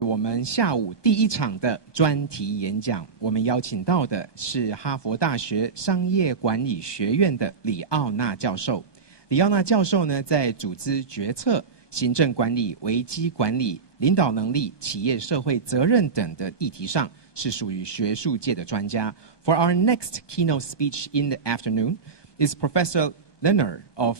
我们下午第一场的专题演讲，我们邀请到的是哈佛大学商业管理学院的李奥纳教授。李奥纳教授呢，在组织决策、行政管理、危机管理、领导能力、企业社会责任等的议题上，是属于学术界的专家。For our next keynote speech in the afternoon is Professor Leonard of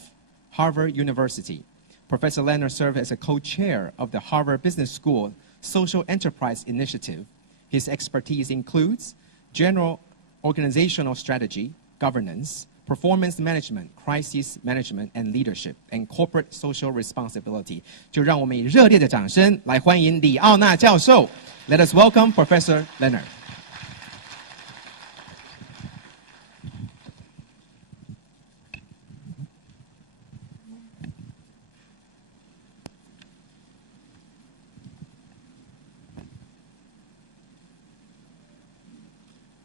Harvard University. Professor Leonard served as a co-chair of the Harvard Business School Social Enterprise Initiative. His expertise includes general organizational strategy, governance, performance management, crisis management, and leadership, and corporate social responsibility. 就让我们以热烈的掌声来欢迎李奥纳教授。Let us welcome Professor Leonard.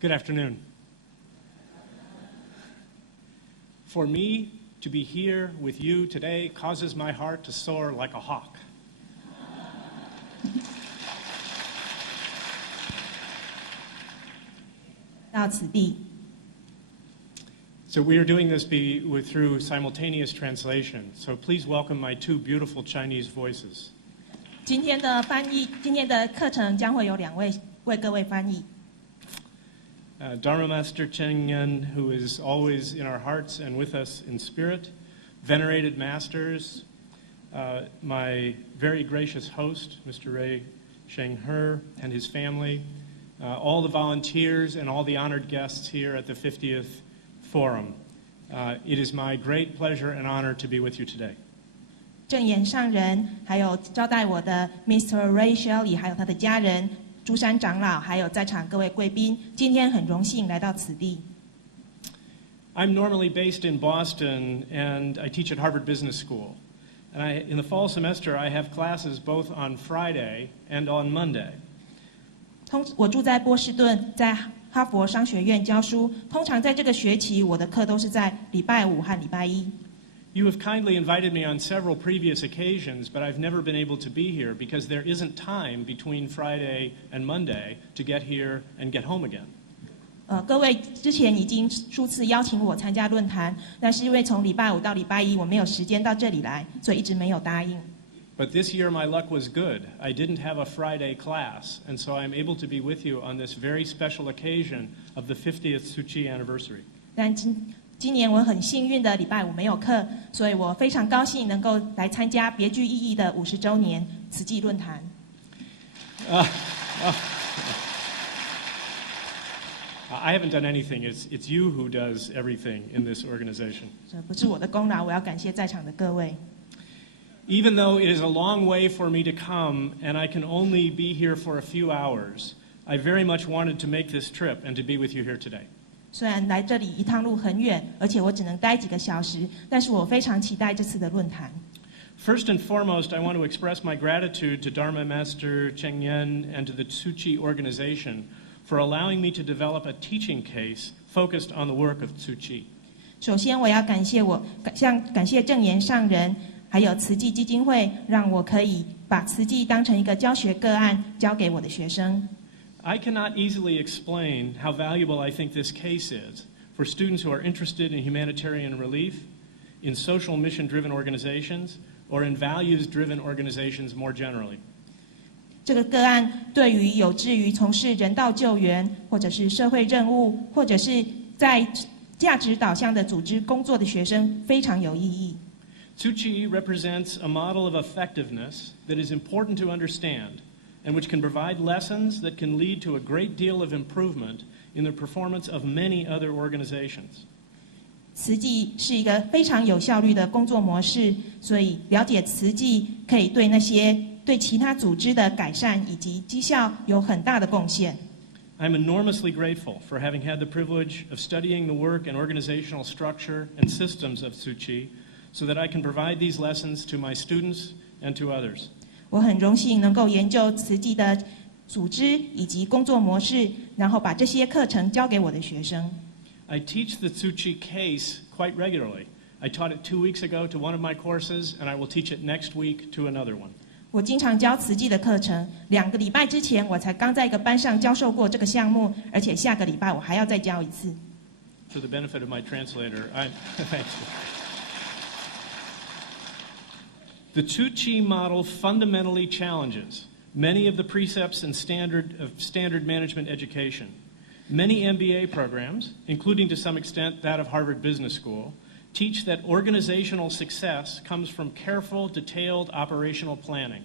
Good afternoon. For me to be here with you today causes my heart to soar like a hawk. 到此地。 So we are doing this through simultaneous translation. So please welcome my two beautiful Chinese voices. 今天的课程将会有两位为各位翻译。Dharma Master Cheng Yen, who is always in our hearts and with us in spirit, venerated masters, my very gracious host, Mr. Ray Sheng He, and his family, all the volunteers and all the honored guests here at the 50th Forum. It is my great pleasure and honor to be with you today. 正言上人，还有招待我的 Mr. Ray Shelley， 还有他的家人。 朱山长老，还有在场各位贵宾，今天很荣幸来到此地。I'm normally based in Boston, and I teach at Harvard Business School. And in the fall semester, I have classes both on Friday and on Monday. 我住在波士顿，在哈佛商学院教书。通常在这个学期，我的课都是在礼拜五和礼拜一。 You have kindly invited me on several previous occasions, but I've never been able to be here because there isn't time between Friday and Monday to get here and get home again. 各位之前已经数次邀请我参加论坛，但是因为从礼拜五到礼拜一我没有时间到这里来，所以一直没有答应。 But this year my luck was good. I didn't have a Friday class, and so I'm able to be with you on this very special occasion of the 50th Tzu-chi anniversary. 但今年我很幸运的礼拜五没有课，所以我非常高兴能够来参加别具意义的50周年慈济论坛。I haven't done anything. It's you who does everything in this organization. 这不是我的功劳，我要感谢在场的各位。 Even though it is a long way for me to come and I can only be here for a few hours, I very much wanted to make this trip and to be with you here today. 虽然来这里一趟路很远，而且我只能待几个小时，但是我非常期待这次的论坛。 First and foremost, I want to express my gratitude to Dharma Master Cheng Yen and to the Tzu-chi organization for allowing me to develop a teaching case focused on the work of Tzu-chi. 首先，我要感谢正言上人，还有慈济基金会，让我可以把慈济当成一个教学个案，教给我的学生。 I cannot easily explain how valuable I think this case is for students who are interested in humanitarian relief, in social mission-driven organizations, or in values-driven organizations more generally. 这个个案对于有志于从事人道救援，或者是社会任务，或者是在价值导向的组织工作的学生非常有意义。 Tzu-chi represents a model of effectiveness that is important to understand, and which can provide lessons that can lead to a great deal of improvement in the performance of many other organizations. 慈济是一个非常有效率的工作模式，所以了解慈济可以对其他组织的改善以及绩效有很大的贡献。 I'm enormously grateful for having had the privilege of studying the work and organizational structure and systems of Tzu-chi so that I can provide these lessons to my students and to others. 我很荣幸能够研究慈济的组织以及工作模式，然后把这些课程教给我的学生。 I teach the Tzu-chi case quite regularly. I taught it 2 weeks ago to one of my courses, and I will teach it next week to another one. 我经常教慈济的课程，2个礼拜之前我才刚在一个班上教授过这个项目，而且下个礼拜我还要再教一次。For the benefit of my translator, thank you. The Tzu Chi model fundamentally challenges many of the precepts and standard management education. Many MBA programs, including to some extent that of Harvard Business School, teach that organizational success comes from careful, detailed operational planning.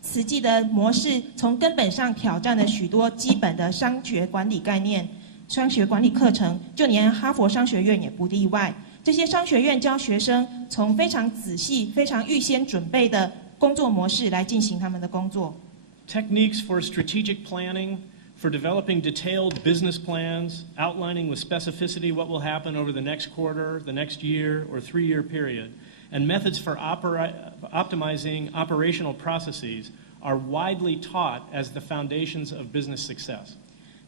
慈济的模式从根本上挑战了许多基本的商学管理概念，商学管理课程，就连哈佛商学院也不例外。这些商学院教学生从非常仔细、非常预先准备的工作模式来进行他们的工作。Techniques for strategic planning, for developing detailed business plans, outlining with specificity what will happen over the next quarter, the next year, or 3-year period, and methods for optimizing operational processes are widely taught as the foundations of business success.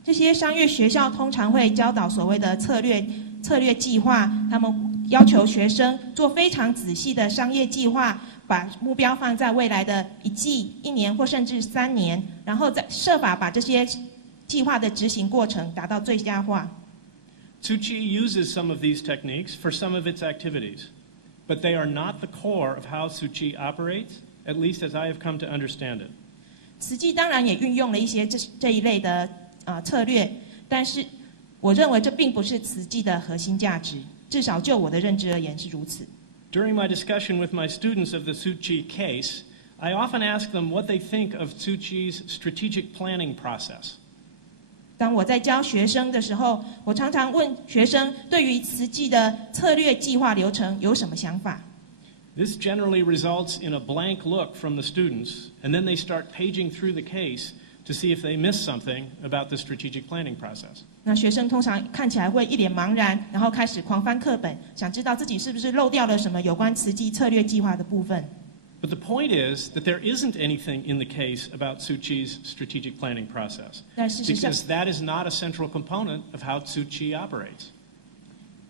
这些商业学校通常会教导所谓的策略计划，他们要求学生做非常仔细的商业计划，把目标放在未来的1季、1年或甚至3年，然后再设法把这些计划的执行过程达到最佳化。Tzu Chi uses some of these techniques for some of its activities, but they are not the core of how Tzu Chi operates, at least as I have come to understand it. 慈济当然也运用了一些这一类的策略，但是我认为这并不是慈济的核心价值，至少就我的认知而言是如此。During my discussion with my students of the Tzu Chi case, I often ask them what they think of Tzu Chi's strategic planning process. 当我在教学生的时候，我常常问学生对于慈济的策略计划流程有什么想法。This generally results in a blank look from the students, and then they start paging through the case to see if they miss something about the strategic planning process. 那学生通常看起来会一脸茫然，然后开始狂翻课本，想知道自己是不是漏掉了什么有关慈济策略计划的部分。But the point is that there isn't anything in the case about Tzu Chi's strategic planning process, because that is not a central component of how Tzu Chi operates.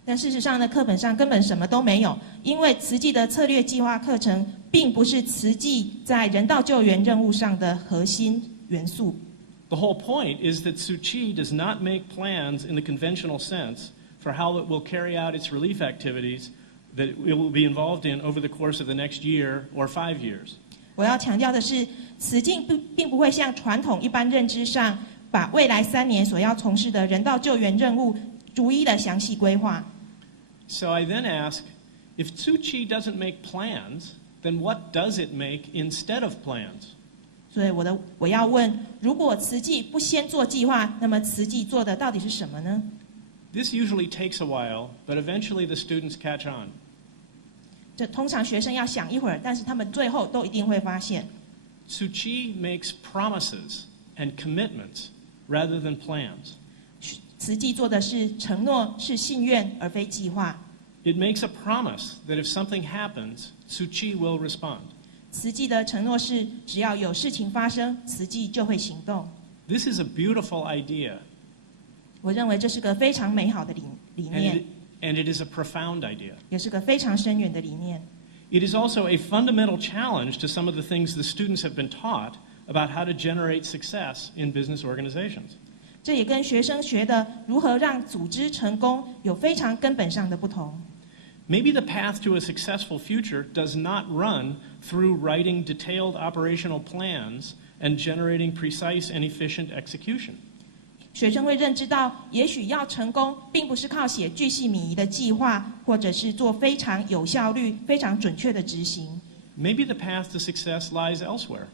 但事实上呢，课本上根本什么都没有，因为慈济的策略计划课程并不是慈济在人道救援任务上的核心元素。The whole point is that Tzu Chi does not make plans in the conventional sense for how it will carry out its relief activities that it will be involved in over the course of the next year or 5 years. 我要强调的是，慈济并不会像传统一般认知上，把未来3年所要从事的人道救援任务逐一的详细规划。So I then ask, if Tzu Chi doesn't make plans, then what does it make instead of plans? 所以我要问，如果慈济不先做计划，那么慈济做的到底是什么呢？ This usually takes a while, but eventually the students catch on. 这通常学生要想一会儿，但是他们最后都一定会发现。Tzu Chi makes promises and commitments rather than plans. 慈济做的是承诺，是信愿，而非计划。It makes a promise that if something happens, Tzu Chi will respond. 慈济的承诺是，只要有事情发生，慈济就会行动。This is a beautiful idea. 我认为这是个非常美好的理念。And it is a profound idea. 也是个非常深远的理念。It is also a fundamental challenge to some of the things the students have been taught about how to generate success in business organizations. 这也跟学生学的如何让组织成功有非常根本上的不同。Maybe the path to a successful future does not run through writing detailed operational plans and generating precise and efficient execution. 学生会认知到，也许要成功，并不是靠写巨细靡遗的计划，或者是做非常有效率、非常准确的执行。Maybe the path to success lies elsewhere.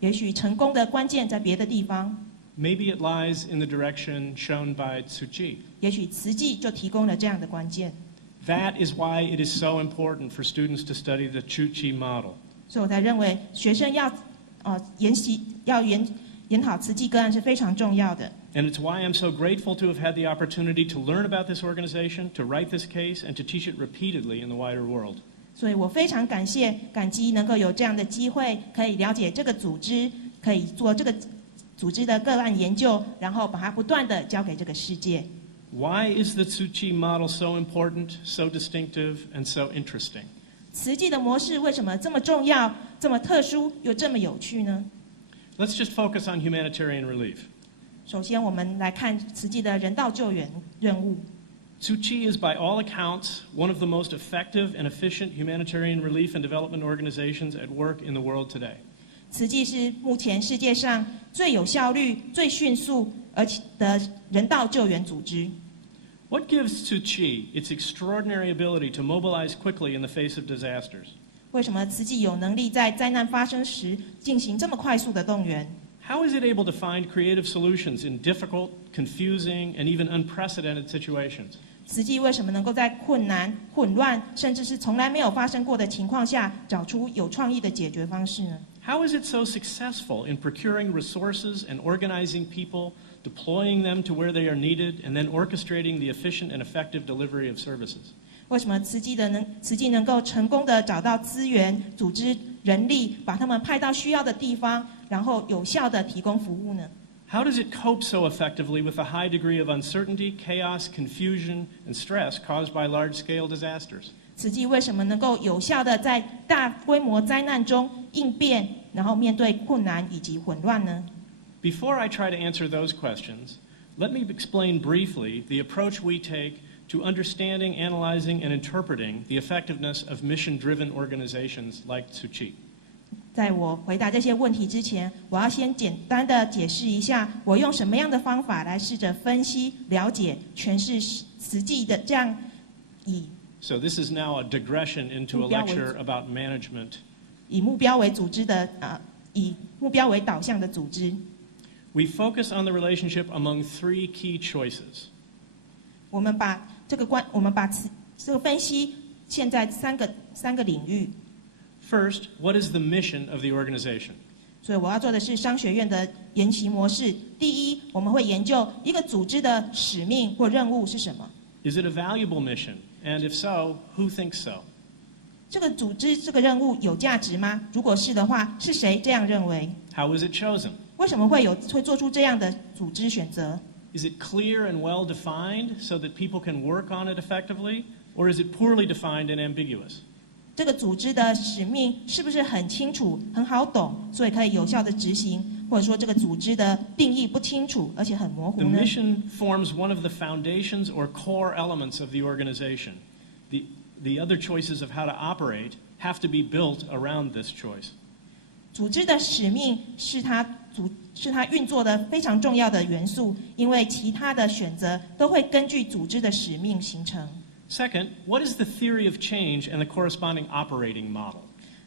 也许成功的关键在别的地方。Maybe it lies in the direction shown by Tzu Chi. 也许慈济就提供了这样的关键。That is why it is so important for students to study the Tzu Chi model. 所以我才认为学生要研讨慈济个案是非常重要的。And it's why I'm so grateful to have had the opportunity to learn about this organization, to write this case, and to teach it repeatedly in the wider world. 所以我非常感激能够有这样的机会，可以了解这个组织，可以做这个组织的个案研究，然后把它不断的交给这个世界。Why is the Tzu Chi model so important, so distinctive, and so interesting? 慈济的模式为什么这么重要、这么特殊又这么有趣呢？ Let's just focus on humanitarian relief. 首先，我们来看慈济的人道救援任务。Tzu Chi is by all accounts one of the most effective and efficient humanitarian relief and development organizations at work in the world today. 慈济是目前世界上最有效率、最迅速而且的人道救援组织。What gives Tzu Chi its extraordinary ability to mobilize quickly in the face of disasters? 为什么慈济有能力在灾难发生时进行这么快速的动员？ How is it able to find creative solutions in difficult, confusing, and even unprecedented situations? 慈济为什么能够在困难、混乱，甚至是从来没有发生过的情况下，找出有创意的解决方式呢？ How is it so successful in procuring resources and organizing people, deploying them to where they are needed, and then orchestrating the efficient and effective delivery of services? 为什么慈济能够成功的找到资源、组织人力，把他们派到需要的地方，然后有效的提供服务呢？ How does it cope so effectively with the high degree of uncertainty, chaos, confusion, and stress caused by large-scale disasters? 慈济为什么能够有效的在大规模灾难中应变，然后面对困难以及混乱呢？ Before I try to answer those questions, let me explain briefly the approach we take to understanding, analyzing, and interpreting the effectiveness of mission-driven organizations like Tzu Chi. 在我回答这些问题之前，我要先简单的解释一下，我用什么样的方法来试着分析、了解、诠释慈济的这样以 So this is now a digression into a lecture about management. 以目标为组织的以目标为导向的组织。We focus on the relationship among three key choices. 我们把这个分析现在三个领域。 First, what is the mission of the organization? 所以我要做的是商学院的研习模式。第一，我们会研究一个组织的使命或任务是什么。 Is it a valuable mission? And if so, who thinks so? 这个组织这个任务有价值吗？如果是的话，是谁这样认为？ How is it chosen? 为什么会做出这样的组织选择？ Is it clear and well defined so that people can work on it effectively? Or is it poorly defined and ambiguous? 这个组织的使命是不是很清楚、很好懂，所以可以有效的执行？或者说这个组织的定义不清楚，而且很模糊 The 呢？ mission forms one of the foundations or core elements of the organization. The other choices of how to operate have to be built around this choice. 组织的使命是它运作的非常重要的元素，因为其他的选择都会根据组织的使命形成。 Second, what is the theory of change and the corresponding operating model?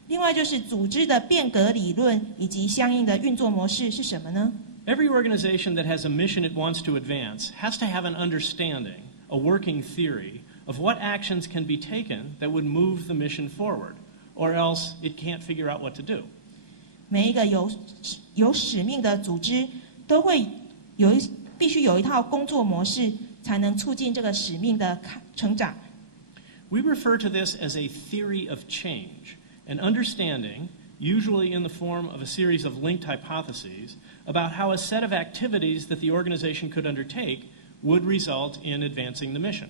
另外就是组织的变革理论以及相应的运作模式是什么呢？ Every organization that has a mission it wants to advance has to have an understanding, a working theory, of what actions can be taken that would move the mission forward, or else it can't figure out what to do. 每一个有使命的组织都会必须有一套工作模式，才能促进这个使命的成长。 We refer to this as a theory of change, an understanding, usually in the form of a series of linked hypotheses, about how a set of activities that the organization could undertake would result in advancing the mission.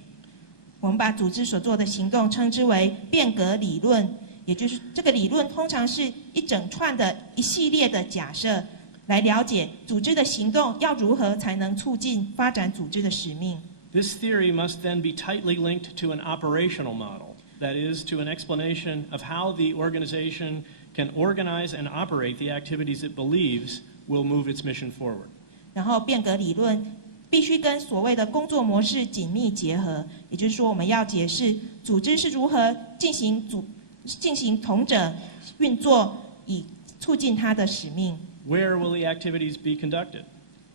我们把组织所做的行动称之为变革理论，也就是这个理论通常是一整串的一系列的假设，来了解组织的行动要如何才能促进发展组织的使命。 This theory must then be tightly linked to an operational model, that is, to an explanation of how the organization can organize and operate the activities it believes will move its mission forward. 然后变革理论必须跟所谓的工作模式紧密结合，也就是说，我们要解释组织是如何进行统整运作，以促进它的使命。 Where will the activities be conducted?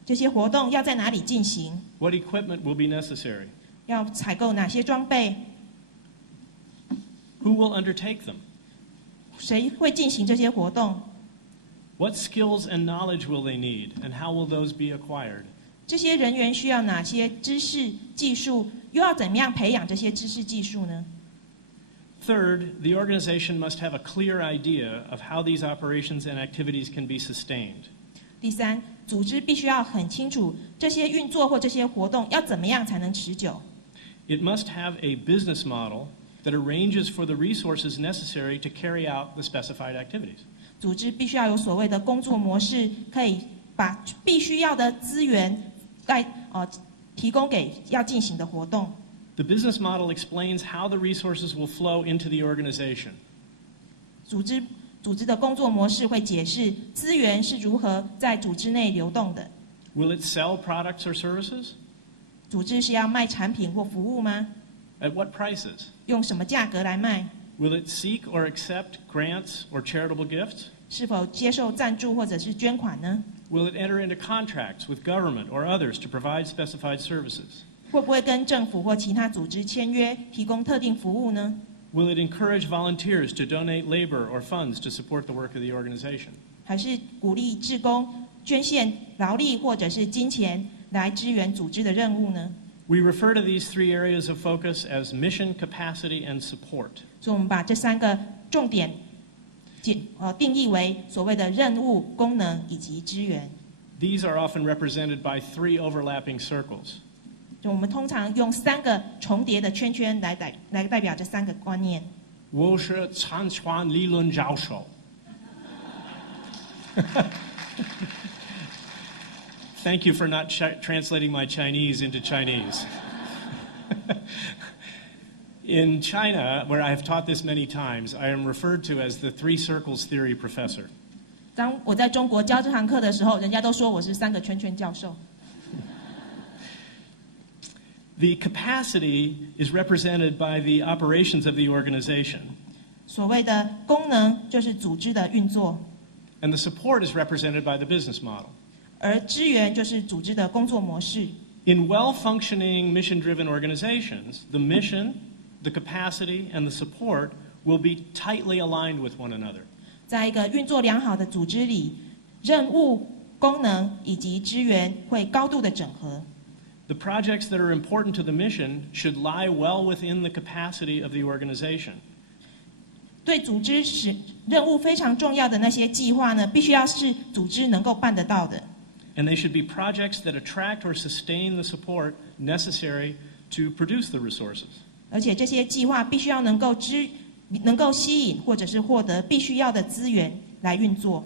这些活动要在哪里进行？ What equipment will be necessary? 要采购哪些装备？ Who will undertake them? 谁会进行这些活动？ What skills and knowledge will they need, and how will those be acquired? 这些人员需要哪些知识、技术？又要怎么样培养这些知识、技术呢？ Third, the organization must have a clear idea of how these operations and activities can be sustained. 第三，组织必须要很清楚这些运作或这些活动要怎么样才能持久。 It must have a business model that arranges for the resources necessary to carry out the specified activities. 组织必须要有所谓的工作模式，可以把必须要的资源提供给要进行的活动。The business model explains how the resources will flow into the organization. 组织的工作模式会解释资源是如何在组织内流动的。Will it sell products or services? 组织是要卖产品或服务吗？ At what prices? 用什么价格来卖？ Will it seek or accept grants or charitable gifts? 是否接受赞助或者是捐款呢？ Will it enter into contracts with government or others to provide specified services? 会不会跟政府或其他组织签约，提供特定服务呢？ Will it encourage volunteers to donate labor or funds to support the work of the organization? 还是鼓励志工捐献劳力或者是金钱来支援组织的任务呢？ We refer to these three areas of focus as mission, capacity, and support. 所以我们把这三个重点定义为所谓的任务、功能以及支援。 These are often represented by three overlapping circles. 就我们通常用三个重叠的圈圈来代表这三个观念。我是参传理论教授。Thank you for not translating my Chinese into Chinese. In China, where I have taught this many times, I am referred to as the three circles theory professor. 当我在中国教这堂课的时候，人家都说我是三个圈圈教授。The capacity is represented by the operations of the organization. 所谓的功能就是组织的运作， And the support is represented by the business model. 而支援就是组织的工作模式。 In well-functioning mission-driven organizations, the mission, the capacity, and the support will be tightly aligned with one another. 在一个运作良好的组织里，任务、功能以及支援会高度的整合。 The projects that are important to the mission should lie well within the capacity of the organization. 对组织任务非常重要的那些计划呢，必须要是组织能够办得到的。 And they should be projects that attract or sustain the support necessary to produce the resources. 而且这些计划必须要能够吸引或者是获得必须要的资源来运作。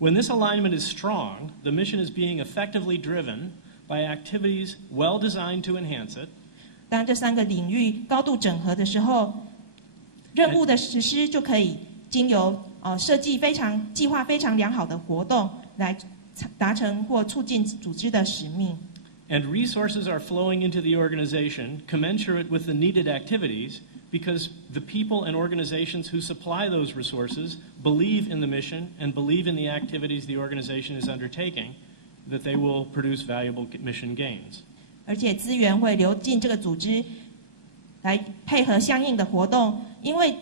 When this alignment is strong, the mission is being effectively driven by activities well designed to enhance it. 当这三个领域高度整合的时候，任务的实施就可以经由设计计划非常良好的活动来达成或促进组织的使命。 And resources are flowing into the organization commensurate with the needed activities because the people and organizations who supply those resources believe in the mission and believe in the activities the organization is undertaking, that they will produce valuable mission gains. 而且资源会流进这个组织，来配合相应的活动。因为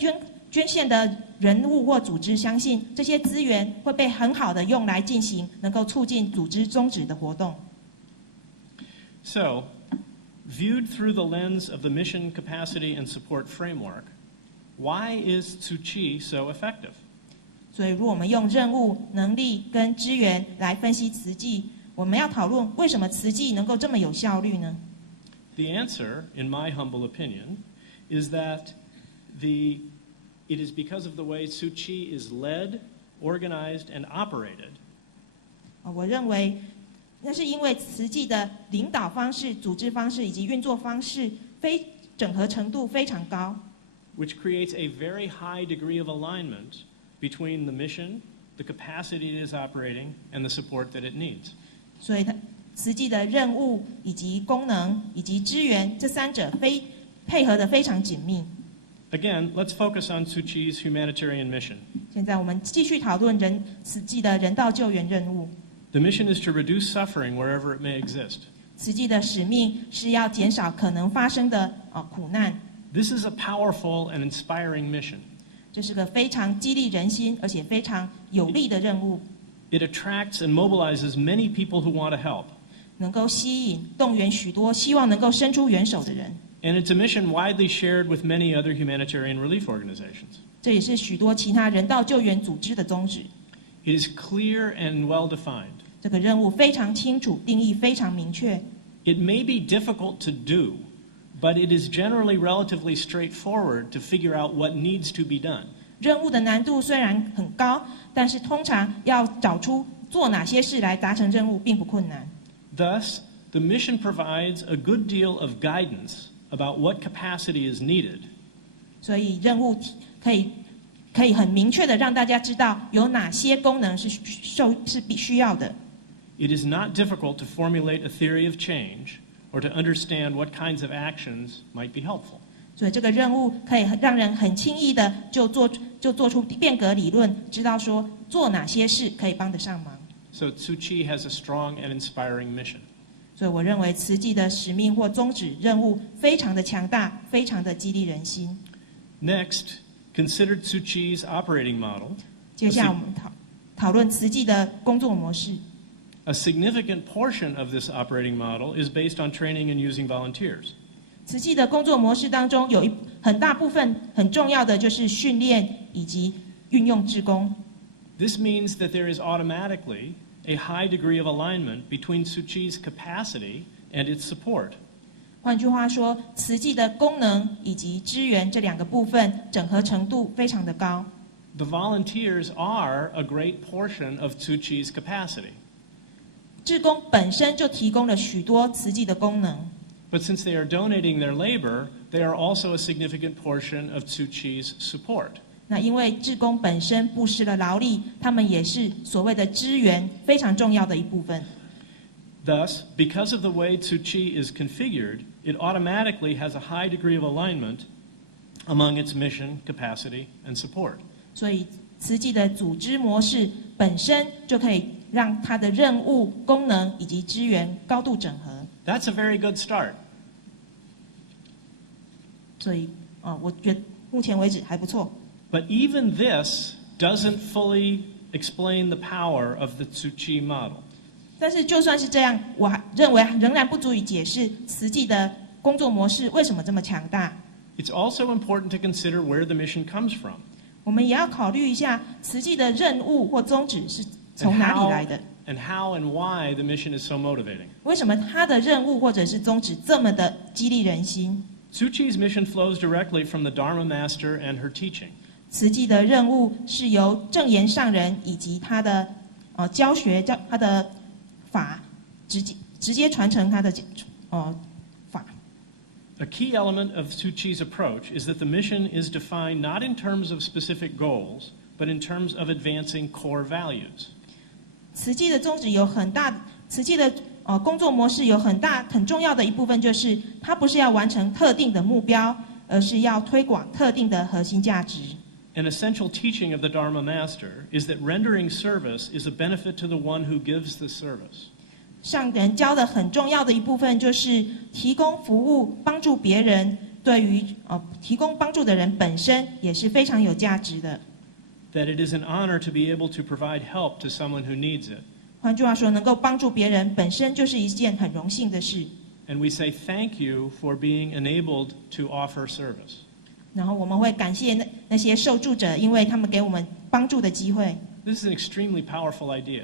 捐献的人物或组织相信这些资源会被很好的用来进行能够促进组织宗旨的活动。So, viewed through the lens of the mission, capacity, and support framework, why is Tzu Chi so effective? 所以，如果我们用任务、能力跟资源来分析慈济，我们要讨论为什么慈济能够这么有效率呢？ The answer, in my humble opinion, is that it is because of the way Tzu Chi is led, organized, and operated. 我认为，那是因为慈济的领导方式、组织方式以及运作方式整合程度非常高， which creates a very high degree of alignment between the mission, the capacity it is operating, and the support that it needs. 所以慈济的任务以及功能以及支援这三者配合的非常紧密。 Again, let's focus on Tzu Chi's humanitarian mission. 现在我们继续讨论慈济的人道救援任务。 The mission is to reduce suffering wherever it may exist. 慈济的使命是要减少可能发生的苦难。 This is a powerful and inspiring mission. 这是个非常激励人心而且非常有力的任务。 It attracts and mobilizes many people who want to help. 能够吸引、动员许多希望能够伸出援手的人。 And it's a mission widely shared with many other humanitarian relief organizations. 这也是许多其他人道救援组织的宗旨。 It is clear and well defined. 这个任务非常清楚，定义非常明确。 It may be difficult to do, but it is generally relatively straightforward to figure out what needs to be done. 任务的难度虽然很高，但是通常要找出做哪些事来达成任务并不困难。Thus, the mission provides a good deal of guidance about what capacity is needed. 所以任务可以很明确的让大家知道有哪些功能是必须要的。It is not difficult to formulate a theory of change or to understand what kinds of actions might be helpful. 所以这个任务可以让人很轻易的就做出变革理论，知道说做哪些事可以帮得上忙。So Tzu Chi has a strong and inspiring mission. 所以我认为慈济的使命或宗旨任务非常的强大，非常的激励人心。Next, consider Tzu Chi's operating model. 接下来我们讨论慈济的工作模式。A significant portion of this operating model is based on training and using volunteers. 慈济的工作模式当中，有很大部分很重要的就是训练以及运用志工。This means that there is automatically a high degree of alignment between Tzu Chi's capacity and its support. 换句话说，慈济的功能以及支援这两个部分整合程度非常的高。The volunteers are a great portion of Tzu Chi's capacity. 志工本身就提供了许多慈济的功能。But since they are donating their labor, they are also a significant portion of Tzu Chi's support. 那因为志工本身布施了劳力，他们也是所谓的支援非常重要的一部分。Thus, because of the way Tzu Chi is configured, it automatically has a high degree of alignment among its mission, capacity, and support. 所以慈济的组织模式本身就可以让它的任务、功能以及资源高度整合。That's a very good start. 所以我觉得目前为止还不错。But even this doesn't fully explain the power of the Tzu Chi model. 但是就算是这样，我认为仍然不足以解释慈济的工作模式为什么这么强大。It's also important to consider where the mission comes from. 我们也要考虑一下慈济的任务或宗旨是从哪里来的。And how and why the mission is so motivating. 为什么他的任务或者是宗旨这么的激励人心？ Tzu Chi's mission flows directly from the Dharma Master and her teaching. 慈济的任务是由证严上人以及他的教学他的法直接传承他的法。A key element of Tzu Chi's approach is that the mission is defined not in terms of specific goals, but in terms of advancing core values. 慈济的宗旨有很大，慈济的工作模式有很重要的一部分，就是它不是要完成特定的目标，而是要推广特定的核心价值。An essential teaching of the Dharma Master is that rendering service is a benefit to the one who gives the service. 上人教的很重要的一部分就是提供服务，帮助别人，对于提供帮助的人本身也是非常有价值的。That it is an honor to be able to provide help to someone who needs it. 换句话说，能够帮助别人本身就是一件很荣幸的事。And we say thank you for being enabled to offer service. 然后我们会感谢那些受助者，因为他们给我们帮助的机会。This is an extremely powerful idea.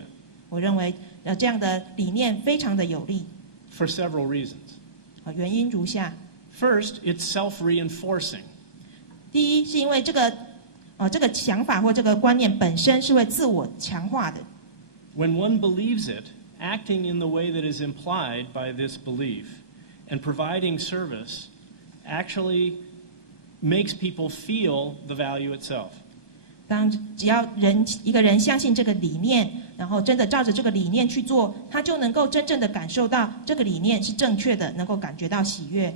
我认为这样的理念非常的有利。For several reasons. 原因如下。First, it's self-reinforcing. 第一，是因为这个想法或这个观念本身是会自我强化的。When one believes it, acting in the way that is implied by this belief and providing service actually makes people feel the value itself. 只要一个人相信这个理念，然后真的照着这个理念去做，他就能够真正的感受到这个理念是正确的，能够感觉到喜悦。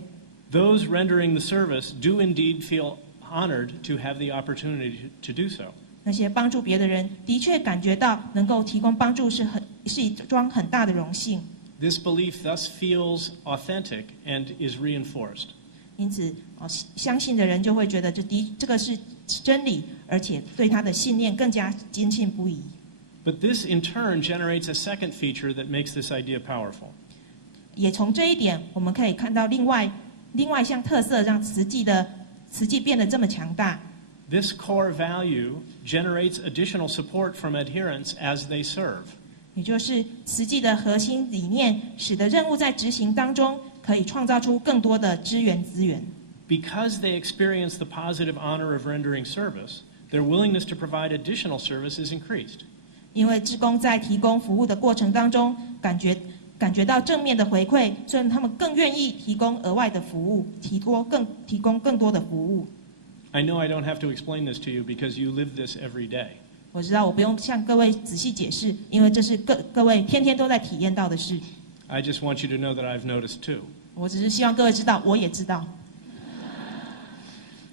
Those rendering the service do indeed feel honored to have the opportunity to do so. 那些帮助别的人的确感觉到能够提供帮助是一桩很大的荣幸。This belief thus feels authentic and is reinforced. 因此，相信的人就会觉得这个是真理，而且对他的信念更加坚信不疑。But this in turn generates a second feature that makes this idea powerful. 也从这一点，我们可以看到另外一项特色，让慈济变得这么强大。This core value generates additional support from adherents as they serve. 也就是慈济的核心理念，使得任务在执行当中可以创造出更多的资源。Because they experience the positive honor of rendering service, their willingness to provide additional service is increased. 因为志工在提供服务的过程当中，感觉到正面的回馈，所以他们更愿意提供额外的服务，提供更多的服务。I know I don't have to explain this to you because you live this every day. 我知道我不用向各位仔细解释，因为这是各位天天都在体验到的事。I just want you to know that I've noticed too. 我只是希望各位知道，我也知道。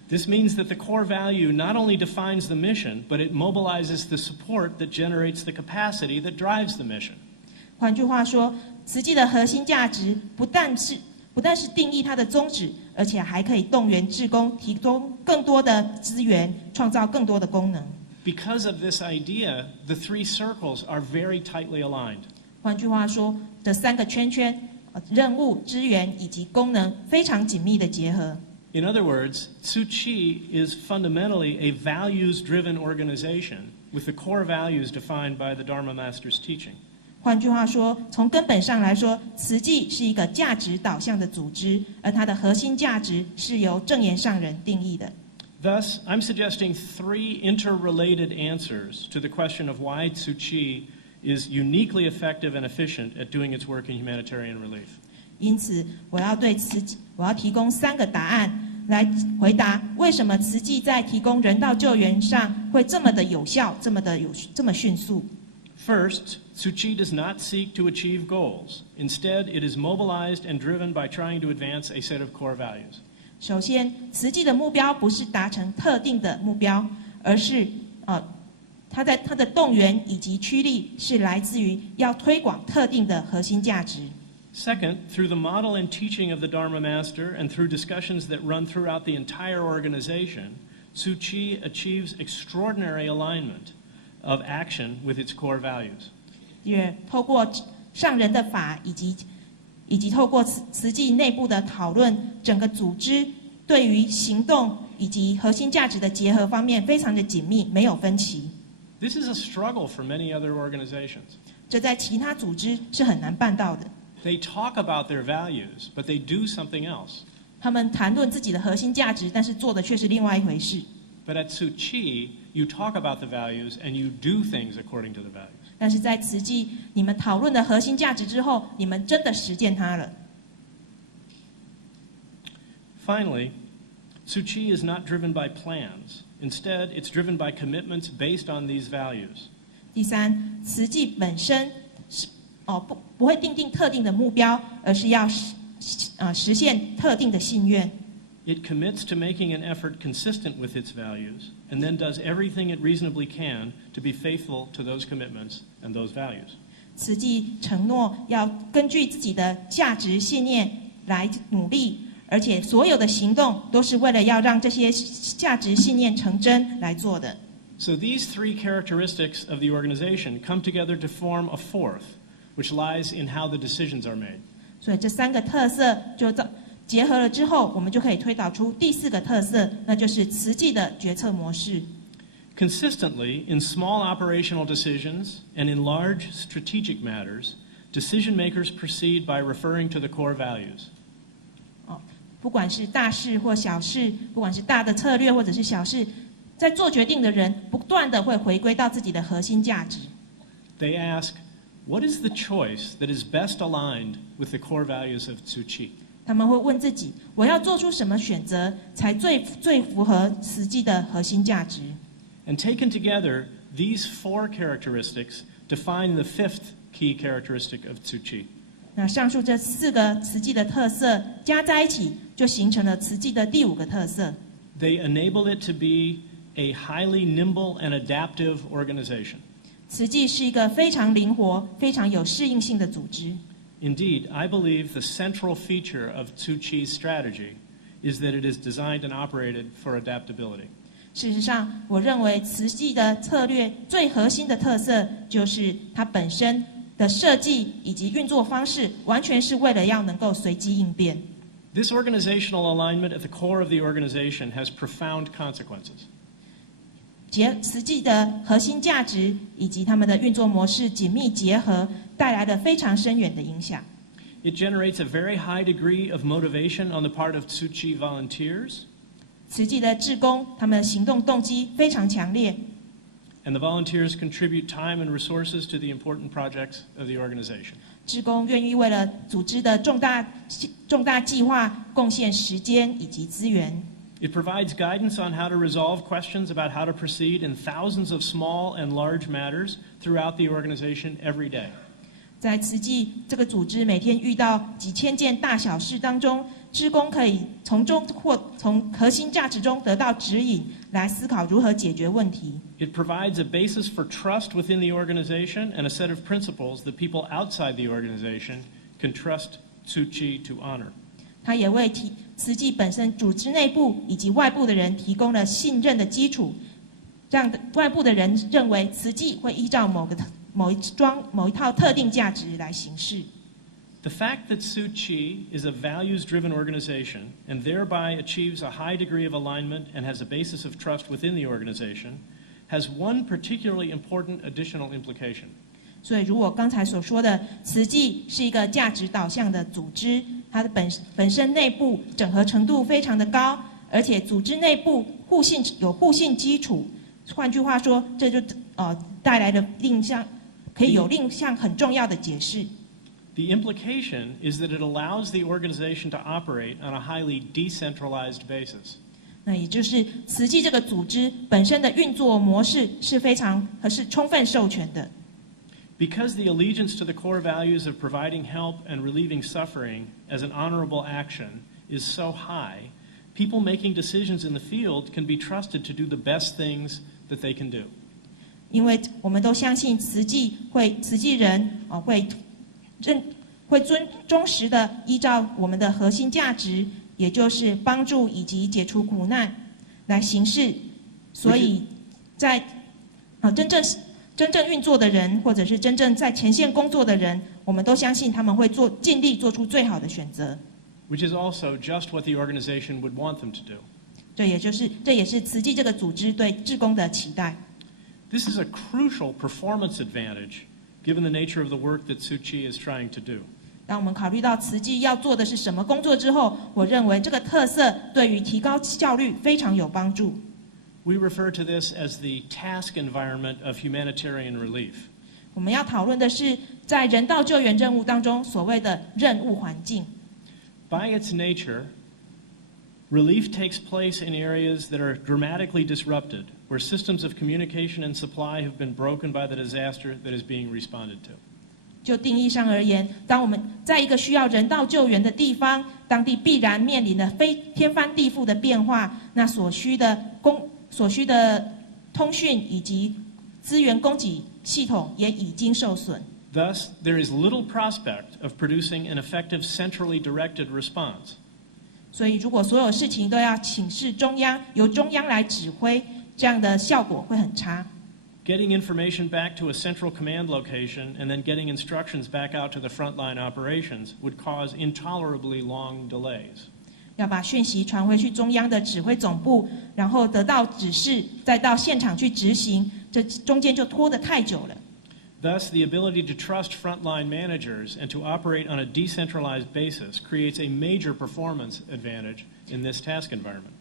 This means that the core value not only defines the mission, but it mobilizes the support that generates the capacity that drives the mission. 换句话说，慈济的核心价值不但是定义它的宗旨，而且还可以动员志工提供更多的资源，创造更多的功能。Because of this idea, the three circles are very tightly aligned. 换句话说，这三个圈圈，任务、资源以及功能非常紧密的结合。In other words, Tzu Chi is fundamentally a values-driven organization with the core values defined by the Dharma Master's teaching. 换句话说，从根本上来说，慈济是一个价值导向的组织，而它的核心价值是由证严上人定义的。Thus, I'm suggesting three interrelated answers to the question of why Tzu Chi is uniquely effective and efficient at doing its work in humanitarian relief. 因此，我要提供3个答案来回答为什么慈济在提供人道救援上会这么的有效，这么迅速。First, Tzu Chi does not seek to achieve goals. Instead, it is mobilized and driven by trying to advance a set of core values. 首先，慈济的目标不是达成特定的目标，而是它的动员以及驱力是来自于要推广特定的核心价值。Second, through the model and teaching of the Dharma Master and through discussions that run throughout the entire organization, Tzu Chi achieves extraordinary alignment of action with its core values. 也透过上人的法以及透过慈济内部的讨论，整个组织对于行动以及核心价值的结合方面非常的紧密，没有分歧。This is a struggle for many other organizations. 这在其他组织是很难办到的。They talk about their values, but they do something else. 他们谈论自己的核心价值，但是做的却是另外一回事。But at Tzu Chi, you talk about the values and you do things according to the values. 但是在慈济，你们讨论的核心价值之后，你们真的实践它了。Finally, Tzu Chi is not driven by plans. Instead, it's driven by commitments based on these values. 第三，慈济本身不会定特定的目标，而是要实现特定的信愿。It commits to making an effort consistent with its values, and then does everything it reasonably can to be faithful to those commitments and those values. 慈济承诺要根据自己的价值信念来努力，而且所有的行动都是为了要让这些价值信念成真来做的。So these three characteristics of the organization come together to form a fourth, which lies in how the decisions are made. 所以这3个特色结合了之后，我们就可以推导出第4个特色，那就是慈济的决策模式。Consistently, in small operational decisions and in large strategic matters, decision makers proceed by referring to the core values. 不管是大事或小事，不管是大的策略或者是小事，在做决定的人不断的会回归到自己的核心价值。They ask, what is the choice that is best aligned with the core values of Tzu Chi? 他们会问自己，我要做出什么选择才最符合慈济的核心价值。And taken together, these 4 characteristics define the 5th key characteristic of Tzu Chi. 那上述这4个慈济的特色加在一起，就形成了慈济的第5个特色。They enable it to be a highly nimble and adaptive organization. 慈济是一个非常灵活、非常有适应性的组织。Indeed, I believe the central feature of Tzu Chi's strategy is that it is designed and operated for adaptability. 事实上，我认为慈济的策略最核心的特色就是它本身的设计以及运作方式，完全是为了要能够随机应变。This organizational alignment at the core of the organization has profound consequences. 慈济的核心价值以及他们的运作模式紧密结合，带来了非常深远的影响。It generates a very high degree of motivation on the part of Tzu Chi volunteers. 慈济的志工，他们的行动动机非常强烈。And the volunteers contribute time and resources to the important projects of the organization. 志工愿意为了组织的重大计划贡献时间以及资源。It provides guidance on how to resolve questions about how to proceed in thousands of small and large matters throughout the organization every day. 在慈济这个组织每天遇到几千件大小事当中，志工可以从中或从核心价值中得到指引，来思考如何解决问题。It provides a basis for trust within the organization and a set of principles that people outside the organization can trust Tzu Chi to honor. 它也为慈济本身组织内部以及外部的人提供了信任的基础，让外部的人认为慈济会依照某一套特定价值来行事。The fact that Tzu Chi is a values-driven organization and thereby achieves a high degree of alignment and has a basis of trust within the organization has one particularly important additional implication. 所以如我刚才所说的，慈济是一个价值导向的组织，它的本身内部整合程度非常的高，而且组织内部互信基础。换句话说，这就带来了可以有另项很重要的解释。The implication is that it allows the organization to operate on a highly decentralized basis. 那也就是慈济这个组织本身的运作模式是充分授权的。Because the allegiance to the core values of providing help and relieving suffering as an honorable action is so high, people making decisions in the field can be trusted to do the best things that they can do. 因为我们都相信慈济人会忠实的依照我们的核心价值，也就是帮助以及解除苦难来行事，所以在真正运作的人，或者是真正在前线工作的人，我们都相信他们会尽力做出最好的选择。Which is also just what the organization would want them to do. 这也是慈济这个组织对志工的期待。This is a crucial performance advantage, given the nature of the work that Tzu Chi is trying to do. 当我们考虑到慈济要做的是什么工作之后，我认为这个特色对于提高效率非常有帮助。We refer to this as the task environment of humanitarian relief. 我们要讨论的是在人道救援任务当中所谓的任务环境。By its nature, relief takes place in areas that are dramatically disrupted, where systems of communication and supply have been broken by the disaster that is being responded to. 就定义上而言，当我们在一个需要人道救援的地方，当地必然面临了天翻地覆的变化，那所需的通讯以及资源供给系统也已经受损。Thus, there is little prospect of producing an effective centrally directed response. 所以，如果所有事情都要请示中央，由中央来指挥，这样的效果会很差。Getting information back to a central command location and then getting instructions back out to the frontline operations would cause intolerably long delays. 要把讯息传回去中央的指挥总部，然后得到指示，再到现场去执行，这中间就拖得太久了。Thus, the ability to trust frontline managers and to operate on a decentralized basis creates a major performance advantage in this task environment.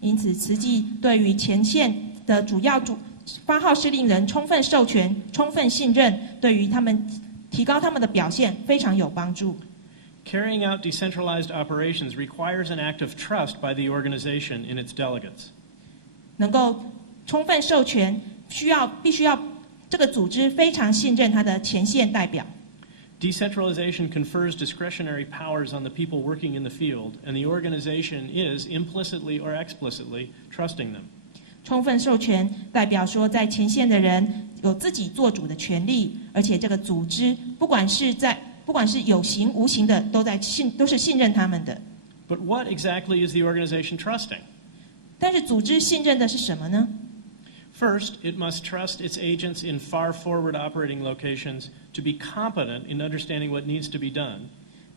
因此，慈济对于前线的发号施令人充分授权、充分信任，对于他们提高他们的表现非常有帮助。Carrying out decentralized operations requires an act of trust by the organization in its delegates. 能够充分授权，必须要这个组织非常信任他的前线代表。Decentralization confers discretionary powers on the people working in the field, and the organization is implicitly or explicitly trusting them. 充分授权代表说，在前线的人有自己做主的权利，而且这个组织不管是有形无形的，都是信任他们的。But what exactly is the organization trusting? 但是组织信任的是什么呢？ First, it must trust its agents in far forward operating locations to be competent in understanding what needs to be done.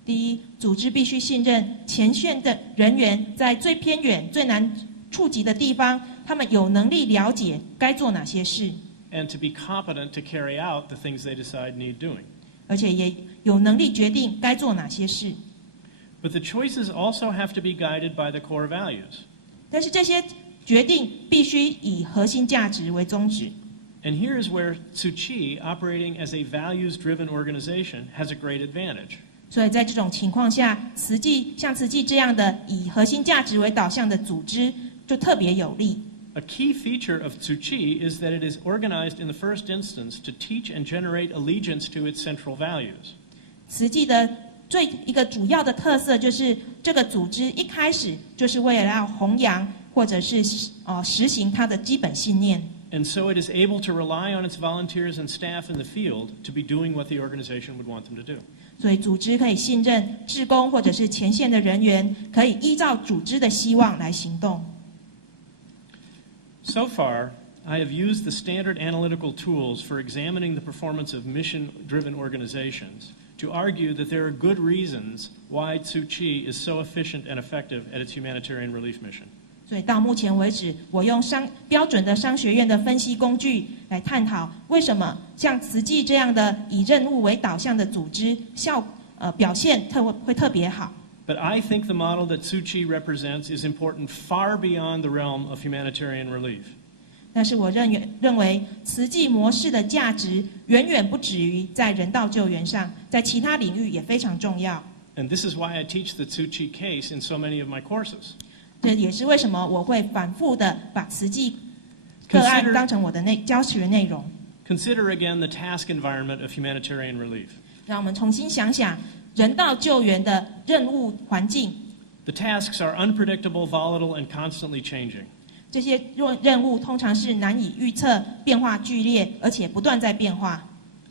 第一，组织必须信任前线的人员在最偏远、最难触及的地方，他们有能力了解该做哪些事， and to be competent to carry out the things they decide need doing. 而且也有能力决定该做哪些事。 But the choices also have to be guided by the core values. 但是这些决定必须以核心价值为宗旨。And here is where Tzu Chi, operating as a values-driven organization, has a great advantage. 所以在这种情况下，像慈济这样的以核心价值为导向的组织就特別有利。A key feature of Tzu Chi is that it is organized in the first instance to teach and generate allegiance to its central values. 慈济的一个主要的特色就是这个组织一开始就是为了要弘扬或者是实行它的基本信念。And so it is able to rely on its volunteers and staff in the field to be doing what the organization would want them to do. 所以组织可以信任志工或者是前线的人员，可以依照组织的希望来行动。So far, I have used the standard analytical tools for examining the performance of mission-driven organizations to argue that there are good reasons why Tzu Chi is so efficient and effective at its humanitarian relief mission. 所以到目前为止，我用标准的商学院的分析工具来探讨，为什么像慈济这样的以任务为导向的组织表现会特别好。But I think the model that Tzu Chi represents is important far beyond the realm of humanitarian relief. 但是我认为慈济模式的价值远远不止于在人道救援上，在其他领域也非常重要。And this is why I teach the Tzu Chi case in so many of my courses. 这也是为什么我会反复的把慈济个案当成我的教学内容。Consider again the task environment of humanitarian relief. 让我们重新想想人道救援的任务环境。The tasks are unpredictable, volatile, and constantly changing. 这些任务通常是难以预测、变化剧烈，而且不断在变化。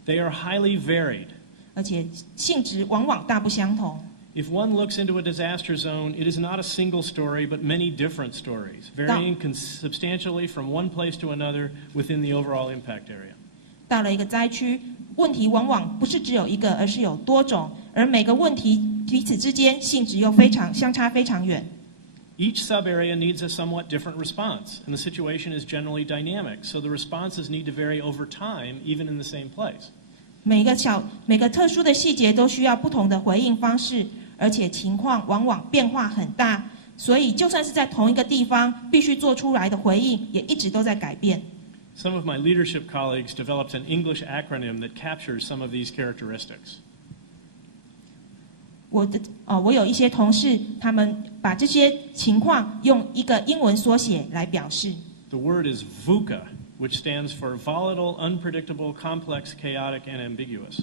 They are highly varied. 而且性质往往大不相同。If one looks into a disaster zone, it is not a single story, but many different stories, varying substantially from one place to another within the overall impact area. 到了一个灾区，问题往往不是只有一个，而是有多种，而每个问题彼此之间性质又相差非常远。Each sub-area needs a somewhat different response, and the situation is generally dynamic, so the responses need to vary over time, even in the same place. 每个特殊的细节都需要不同的回应方式，而且情况往往变化很大，所以就算是在同一个地方，必须做出来的回应也一直都在改变。Some of my leadership colleagues developed an English acronym that captures some of these characteristics. 我有一些同事，他们把这些情况用一个英文缩写来表示。The word is VUCA, which stands for volatile, unpredictable, complex, chaotic, and ambiguous.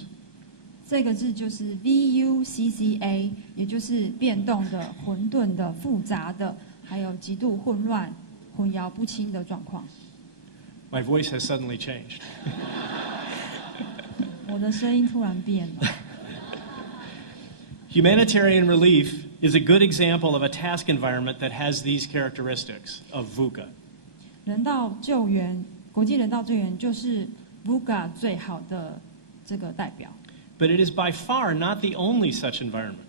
这个字就是 VUCCA， 也就是变动的、混沌的、复杂的，还有极度混乱、混淆不清的状况。My voice has suddenly changed. 我的声音突然变了。Humanitarian relief is a good example of a task environment that has these characteristics of VUCA. 人道救援，国际人道救援就是 VUCA 最好的这个代表。But it is by far not the only such environment.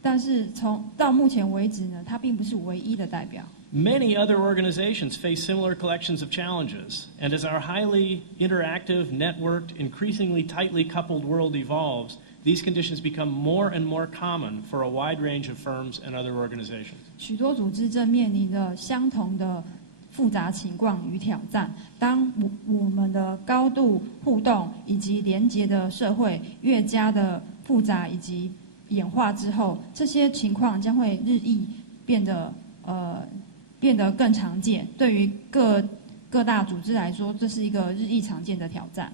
但是到目前为止呢，它并不是唯一的代表。Many other organizations face similar collections of challenges, and as our highly interactive, networked, increasingly tightly coupled world evolves, these conditions become more and more common for a wide range of firms and other organizations. 许多组织正面临着相同的复杂情况与挑战。当我们的高度互动以及连结的社会越加的复杂以及演化之后，这些情况将会日益变得更常见。对于各大组织来说，这是一个日益常见的挑战。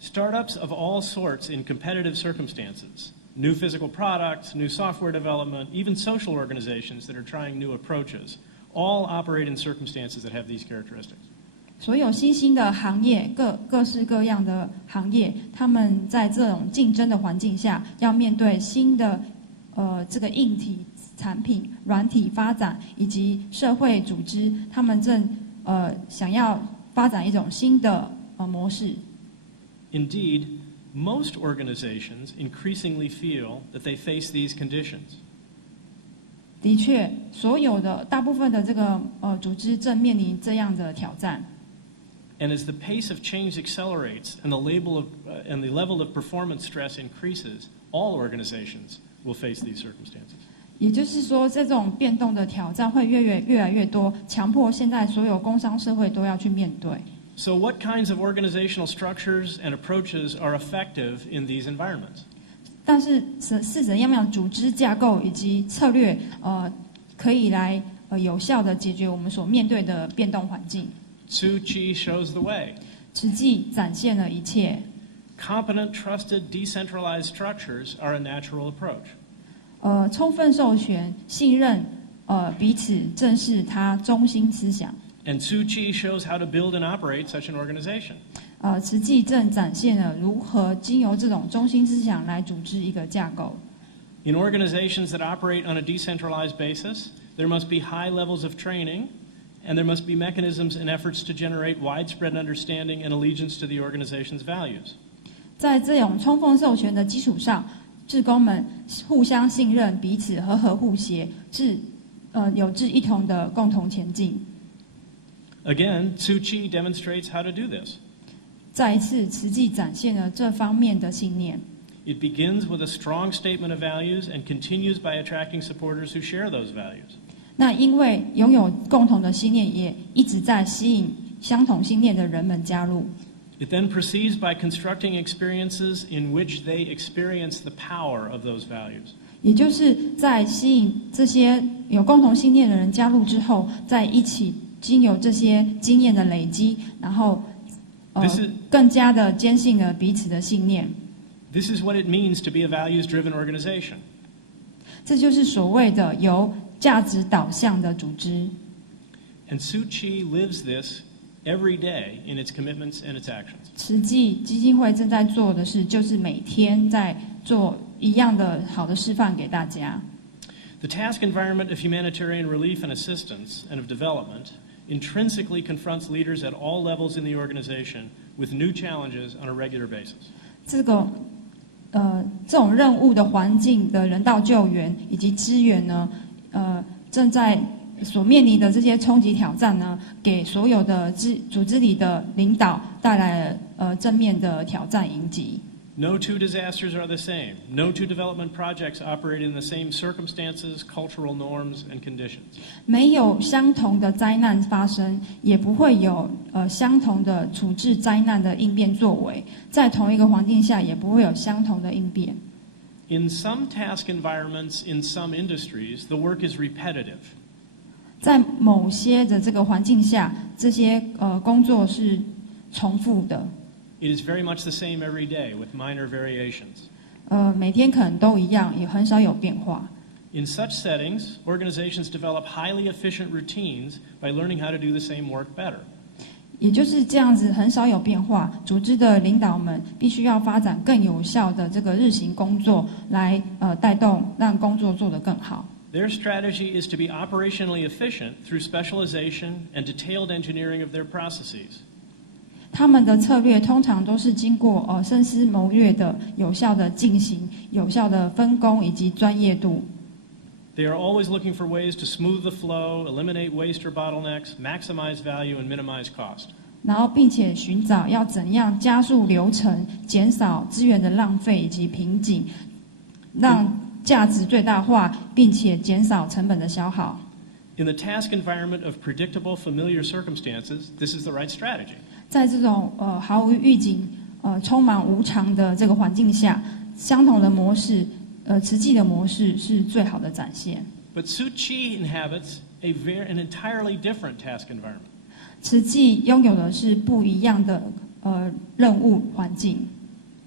Startups of all sorts in competitive circumstances, new physical products, new software development, even social organizations that are trying new approaches, all operate in circumstances that have these characteristics. 所有新兴的行业，各式各样的行业，他们在这种竞争的环境下，要面对新的这个硬体产品、软体发展以及社会组织，他们正想要发展一种新的模式。Indeed, most organizations increasingly feel that they face these conditions. 的确，大部分的这个组织正面临这样的挑战。And as the pace of change accelerates and the level of performance stress increases, all organizations will face these circumstances. 也就是说，这种变动的挑战会越来越多，强迫现在所有工商社会都要去面对。So what kinds of organizational structures and approaches are effective in these environments? 但是怎样的组织架构以及策略，可以来有效的解决我们所面对的变动环境。Tzu Chi shows the way. 慈济展现了一切。Competent, trusted, decentralized structures are a natural approach. 充分授权、信任，彼此正是他中心思想。And Tzu Chi shows how to build and operate such an organization. 慈济正展现了如何经由这种中心思想来组织一个架构。In organizations that operate on a decentralized basis, there must be high levels of training, and there must be mechanisms and efforts to generate widespread understanding and allegiance to the organization's values. 在这种充分授权的基础上，志工们互相信任，彼此和互协，有志一同的共同前进。Again, Tzu Chi demonstrates how to do this. 再一次，慈济展现了这方面的信念。It begins with a strong statement of values and continues by attracting supporters who share those values. 那因为拥有共同的信念，也一直在吸引相同信念的人们加入。It then proceeds by constructing experiences in which they experience the power of those values. 也就是在吸引这些有共同信念的人加入之后，在一起经由这些经验的累积，然后更加的坚信了彼此的信念。This is what it means to be a values-driven organization. 这就是所谓的由价值导向的组织。And Tzu Chi lives this every day in its commitments and its actions. 慈济基金会正在做的事，就是每天在做一样的好的示范给大家。The task environment of humanitarian relief and assistance and of development intrinsically confronts leaders at all levels in the organization with new challenges on a regular basis. 这种任务的环境的人道救援以及资源呢，正在所面临的这些冲击挑战呢，给所有的组织里的领导带来了正面的挑战迎击。No two disasters are the same. No two development projects operate in the same circumstances, cultural norms, and conditions. 没有相同的灾难发生，也不会有相同的处置灾难的应变作为，在同一个环境下，也不会有相同的应变。In some task environments, in some industries, the work is repetitive. 在某些的这个环境下，这些工作是重复的。It is very much the same every day with minor variations. 每天可能都一样，也很少有变化。In such settings, organizations develop highly efficient routines by learning how to do the same work better. 也就是这样子，很少有变化。组织的领导们必须要发展更有效的这个日行工作，来带动让工作做得更好。Their strategy is to be operationally efficient through specialization and detailed engineering of their processes. 他们的策略通常都是经过深思谋略的有效的进行、有效的分工以及专业度。They are always looking for ways to smooth the flow, eliminate waste or bottlenecks, maximize value, and minimize cost. 然后，并且寻找要怎样加速流程、减少资源的浪费以及瓶颈，让价值最大化，并且减少成本的消耗。In the task environment of predictable, familiar circumstances, this is the right strategy. 在这种毫无预警、充满无常的这个环境下，相同的模式，慈济的模式是最好的展现。But Tzu Chi inhabits an entirely different task environment. 慈济拥有的是不一样的任务环境。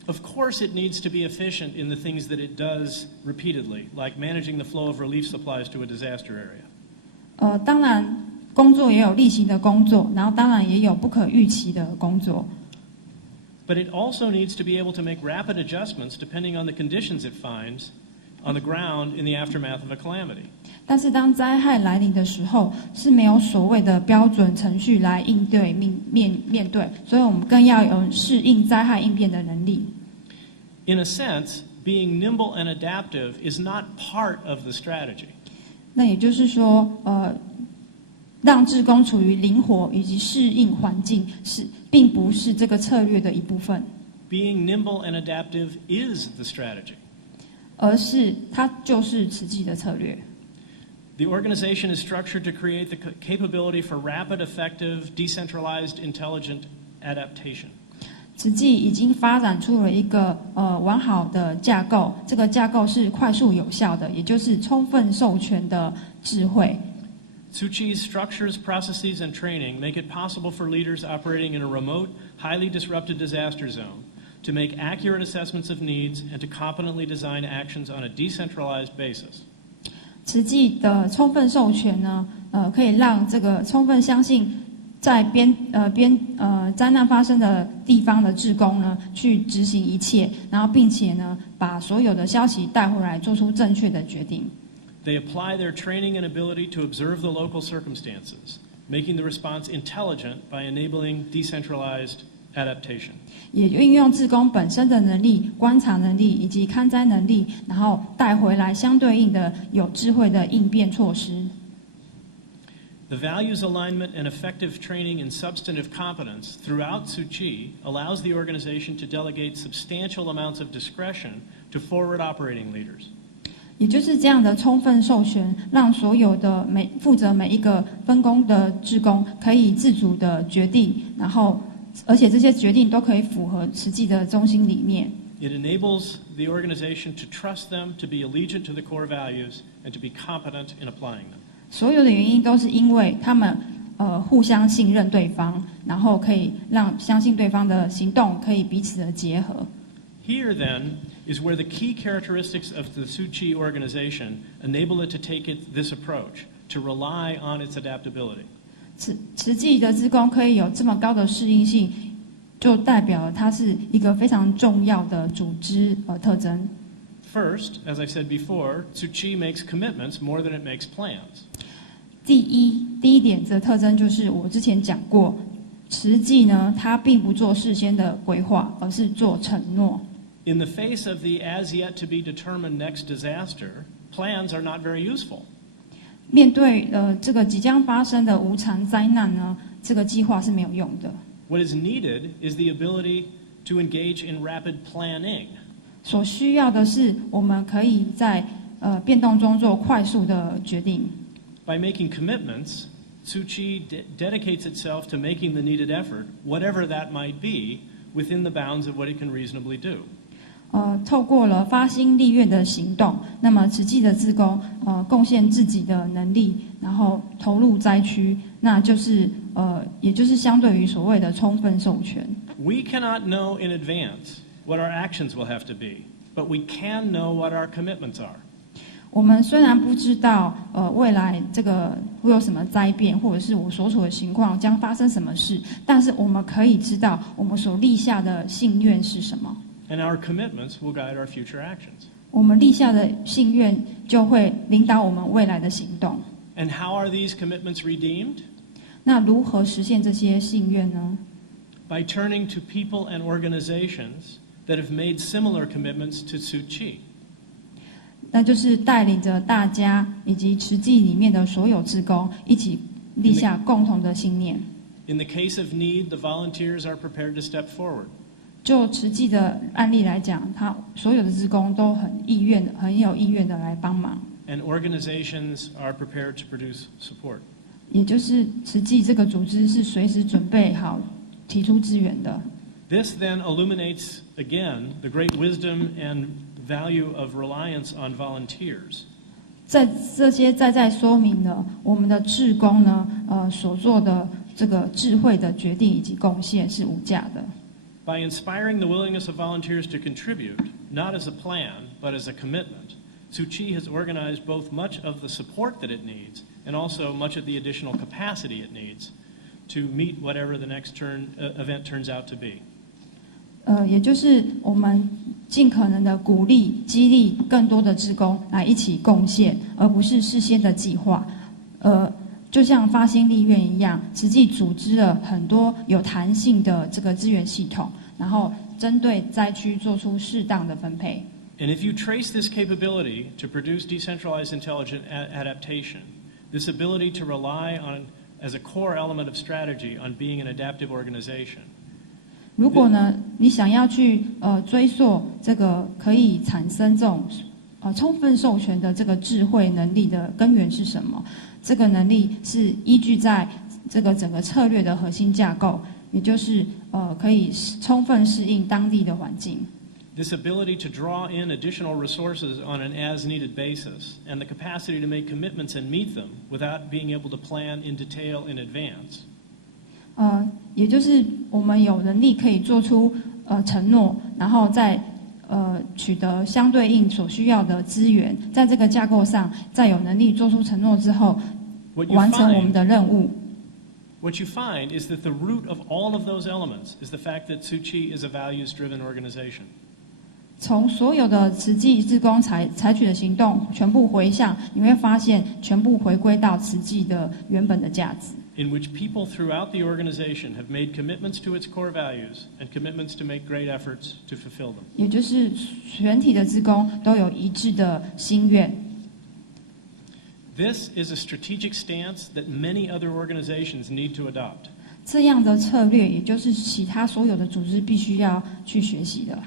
Of course, it needs to be efficient in the things that it does repeatedly, like managing the flow of relief supplies to a disaster area. 当然。工作也有例行的工作，然后当然也有不可预期的工作。But it also needs to be able to make rapid adjustments depending on the conditions it finds on the ground in the aftermath of a calamity. 但是当灾害来临的时候，是没有所谓的标准程序来应对面对，所以我们更要有适应灾害应变的能力。In a sense, being nimble and adaptive is not part of the strategy. 那也就是说，让志工处于灵活以及适应环境，并不是这个策略的一部分。Being nimble and adaptive is the strategy. 而是它就是慈济的策略。The organization is structured to create the capability for rapid, effective, decentralized, intelligent adaptation. 慈济已经发展出了一个完好的架构，这个架构是快速有效的，也就是充分授权的智慧。Tzu Chi's structures, processes, and training make it possible for leaders operating in a remote, highly disrupted disaster zone to make accurate assessments of needs and to competently design actions on a decentralized basis. 慈济的充分授权呢，可以让这个充分相信在灾难发生的地方的志工呢，去执行一切，然后并且呢，把所有的消息带回来，做出正确的决定。They apply their training and ability to observe the local circumstances, making the response intelligent by enabling decentralized adaptation. 也运用志工本身的能力、观察能力以及勘灾能力，然后带回来相对应的有智慧的应变措施。The values alignment and effective training in substantive competence throughout Tzu Chi allows the organization to delegate substantial amounts of discretion to forward operating leaders. 也就是这样的充分授权，让所有的负责每一个分工的志工可以自主的决定，然后而且这些决定都可以符合实际的中心理念。It enables the organization to trust them, to be allegiant to the core values, and to be competent in applying them. 所有的原因都是因为他们互相信任对方，然后可以让相信对方的行动可以彼此的结合。Here, then, is where the key characteristics of the Tzu Chi organization enable it to take this approach, to rely on its adaptability. 慈济的志工可以有这么高的适应性，就代表了它是一个非常重要的组织特征。First, as I said before, Tzu Chi makes commitments more than it makes plans. 第一点的特征就是我之前讲过，慈济呢，它并不做事先的规划，而是做承诺。In the face of the as yet to be determined next disaster, plans are not very useful. 面对这个即将发生的无常灾难呢，这个计划是没有用的。What is needed is the ability to engage in rapid planning. 所需要的是，我们可以在变动中做快速的决定。By making commitments, Tzu Chi dedicates itself to making the needed effort, whatever that might be, within the bounds of what it can reasonably do. 透过了发心立愿的行动，那么慈济的志工贡献自己的能力，然后投入灾区，那就是也就是相对于所谓的充分授权。We cannot know in advance what our actions will have to be, but we can know what our commitments are. 我们虽然不知道未来这个会有什么灾变，或者是我所处的情况将发生什么事，但是我们可以知道我们所立下的信愿是什么。And our commitments will guide our future actions. 我们立下的信愿就会领导我们未来的行动。And how are these commitments redeemed? 那如何实现这些信愿呢？ By turning to people and organizations that have made similar commitments to Tzu Chi. 那就是带领着大家以及慈济里面的所有志工一起立下共同的信念。In the case of need, the volunteers are prepared to step forward. 就慈济的案例来讲，他所有的志工都很有意愿的来帮忙。And organizations are prepared to produce support. 也就是慈济这个组织是随时准备好提出资源的。This then illuminates again the great wisdom and value of reliance on volunteers. 在这些在说明了我们的志工呢，所做的这个智慧的决定以及贡献是无价的。By inspiring the willingness of volunteers to contribute, not as a plan, but as a commitment, Tzu Chi has organized both much of the support that it needs and also much of the additional capacity it needs to meet whatever the next event turns out to be. 也就是我们尽可能的鼓励、激励更多的志工来一起贡献，而不是事先的计划。就像发心立愿一样，实际组织了很多有弹性的这个资源系统，然后针对灾区做出适当的分配。And if you trace this capability to produce decentralized intelligent adaptation, this ability to rely on, as a core element of strategy, on being an adaptive organization. 如果呢，你想要去追溯这个可以产生这种充分授权的这个智慧能力的根源是什么？这个能力是依据在这个整个策略的核心架构，也就是可以充分适应当地的环境。This ability to draw in additional resources on an as-needed basis, and the capacity to make commitments and meet them without being able to plan in detail in advance. 也就是我们有能力可以做出承诺，然后再取得相对应所需要的资源，在这个架构上，再有能力做出承诺之后，完成我们的任务。What you find is that the root of all of those elements is the fact that Tzu Chi is a values-driven organization. 从所有的慈济志工采取的行动全部回向，你会发现全部回归到慈济的原本的价值。In which people throughout the organization have made commitments to its core values and commitments to make great efforts to fulfill them. 也就是全体的志工都有一致的心愿。This is a strategic stance that many other organizations need to adopt. 这样的策略，也就是其他所有的组织必须要去学习的。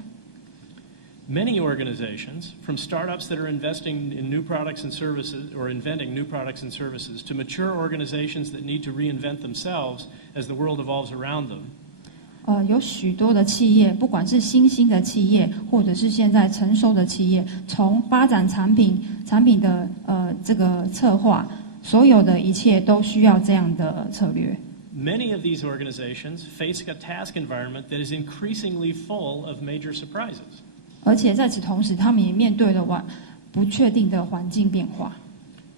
Many organizations, from startups that are investing in new products and services or inventing new products and services, to mature organizations that need to reinvent themselves as the world evolves around them. 有许多的企业，不管是新兴的企业，或者是现在成熟的企业，从发展产品的这个策划，所有的一切都需要这样的策略。Many of these organizations face a task environment that is increasingly full of major surprises. 而且在此同时，他们也面对了不确定的环境变化。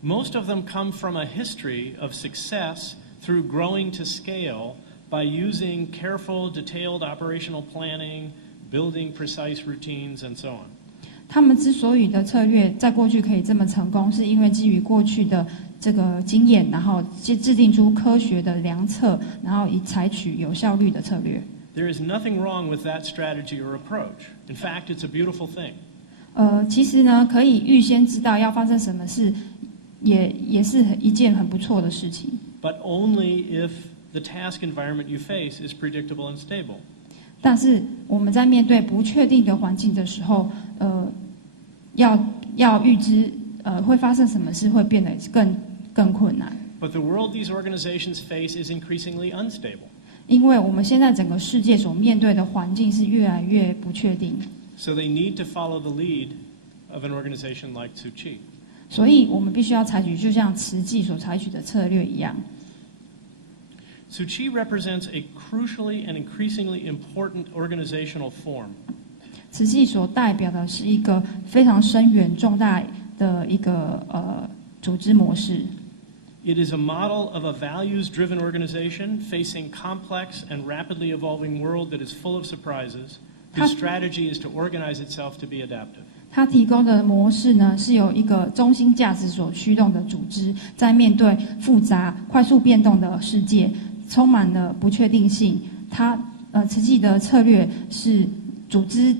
Most of them come from a history of success through growing to scale by using careful, detailed operational planning, building precise routines, and so on. 他们之所以的策略在过去可以这么成功，是因为基于过去的这个经验，然后制定出科学的良策，然后以采取有效率的策略。There is nothing wrong with that strategy or approach. In fact, it's a beautiful thing. 其实呢，可以预先知道要发生什么事，也是一件很不错的事情。But only if the task environment you face is predictable and stable. 但是我们在面对不确定的环境的时候，要预知会发生什么事，会变得更困难。But the world these organizations face is increasingly unstable. 因为我们现在整个世界所面对的环境是越来越不确定， So they need to follow the lead of an organization like Tzu Chi. 所以我们必须要采取就像慈济所采取的策略一样。Tzu Chi represents a crucially and increasingly important organizational form. 慈济所代表的是一个非常深远重大的一个组织模式。It is a model of a values-driven organization facing complex and rapidly evolving world that is full of surprises, whose strategy is to organize itself to be adaptive. 它提供的模式呢，是由一个中心价值所驱动的组织，在面对复杂、快速变动的世界，充满了不确定性。慈济的策略是组织，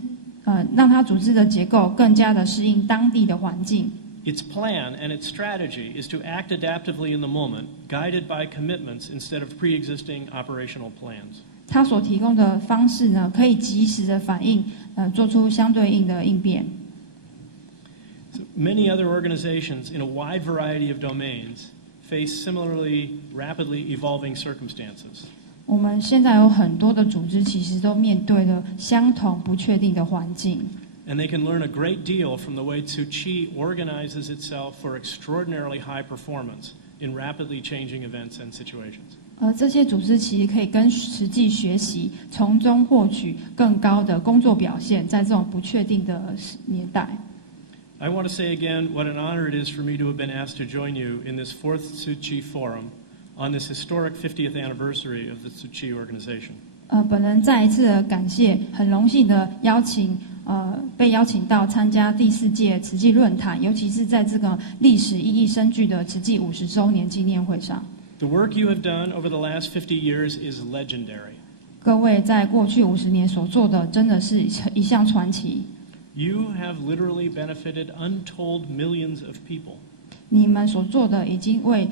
让它组织的结构更加的适应当地的环境。Its plan and its strategy is to act adaptively in the moment, guided by commitments instead of pre-existing operational plans. 它所提供的方式呢，可以及时的反应，做出相对应的应变。So many other organizations in a wide variety of domains face similarly rapidly evolving circumstances. 我们现在有很多的组织，其实都面对了相同不确定的环境。And they can learn a great deal from the way Tzu Chi organizes itself for extraordinarily high performance in rapidly changing events and situations. 这些组织其实可以跟实际学习，从中获取更高的工作表现，在这种不确定的年代。I want to say again what an honor it is for me to have been asked to join you in this 4th Tzu Chi Forum on this historic 50th anniversary of the Tzu Chi organization. 本人再一次的感谢，很荣幸的被邀请到参加第4届慈济论坛，尤其是在这个历史意义深具的慈济50周年纪念会上。The work you have done over the last 50 years is legendary. 各位在过去50年所做的，真的是一项传奇。You have literally benefited untold millions of people. 你们所做的已经为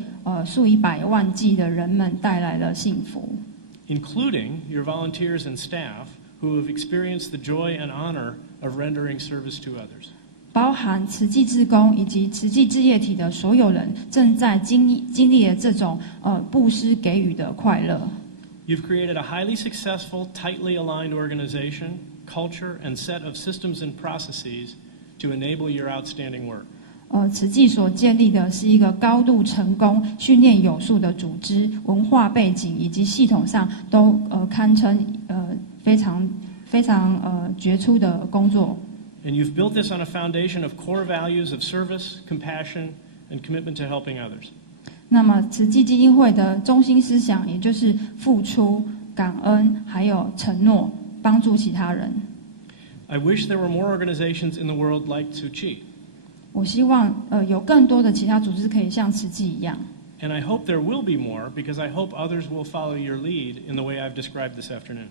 数以百万计的人们带来了幸福。Including your volunteers and staff who have experienced the joy and honor of rendering service to others. 包含慈济志工以及慈济志业体的所有人，正在经历了这种布施给予的快乐。You've created a highly successful, tightly aligned organization, culture, and set of systems and processes to enable your outstanding work. 慈济所建立的是一个高度成功、训练有素的组织，文化背景以及系统上都堪称非常杰出的工作。And you've built this on a foundation of core values of service, compassion, and commitment to helping others. 那么，慈济基金会的中心思想，也就是付出、感恩，还有承诺，帮助其他人。I wish there were more organizations in the world like Tzu Chi. 我希望有更多的其他组织可以像慈济一样。And I hope there will be more, because I hope others will follow your lead in the way I've described this afternoon.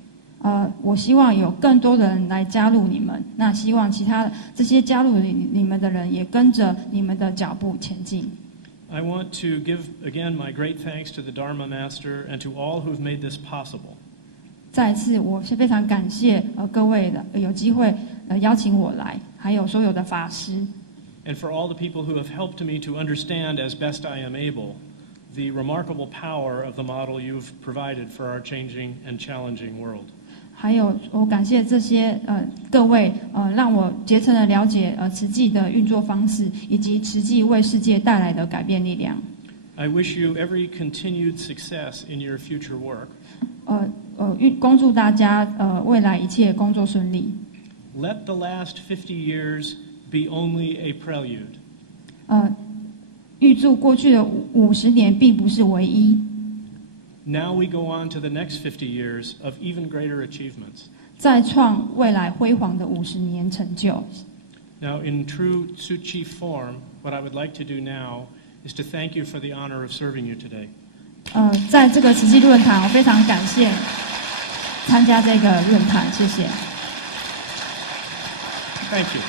我希望有更多的人来加入你们，那希望其他这些加入你们的人也跟着你们的脚步前进。I want to give again my great thanks to the Dharma Master and to all who've made this possible. 再一次，我是非常感谢各位的有机会邀请我来，还有所有的法师。And for all the people who have helped me to understand as best I am able the remarkable power of the model you've provided for our changing and challenging world. 还有，我感谢这些各位让我竭诚的了解慈济的运作方式，以及慈济为世界带来的改变力量。I wish you every continued success in your future work. 恭祝大家未来一切工作顺利。Let the last 50 years be only a prelude. 预祝过去的50年并不是唯一。Now we go on to the next 50 years of even greater achievements. 再创未来辉煌的50年成就。Now, in true Tzu Chi form, what I would like to do now is to thank you for the honor of serving you today. 在这个慈济论坛，我非常感谢参加这个论坛，谢谢。Thank you.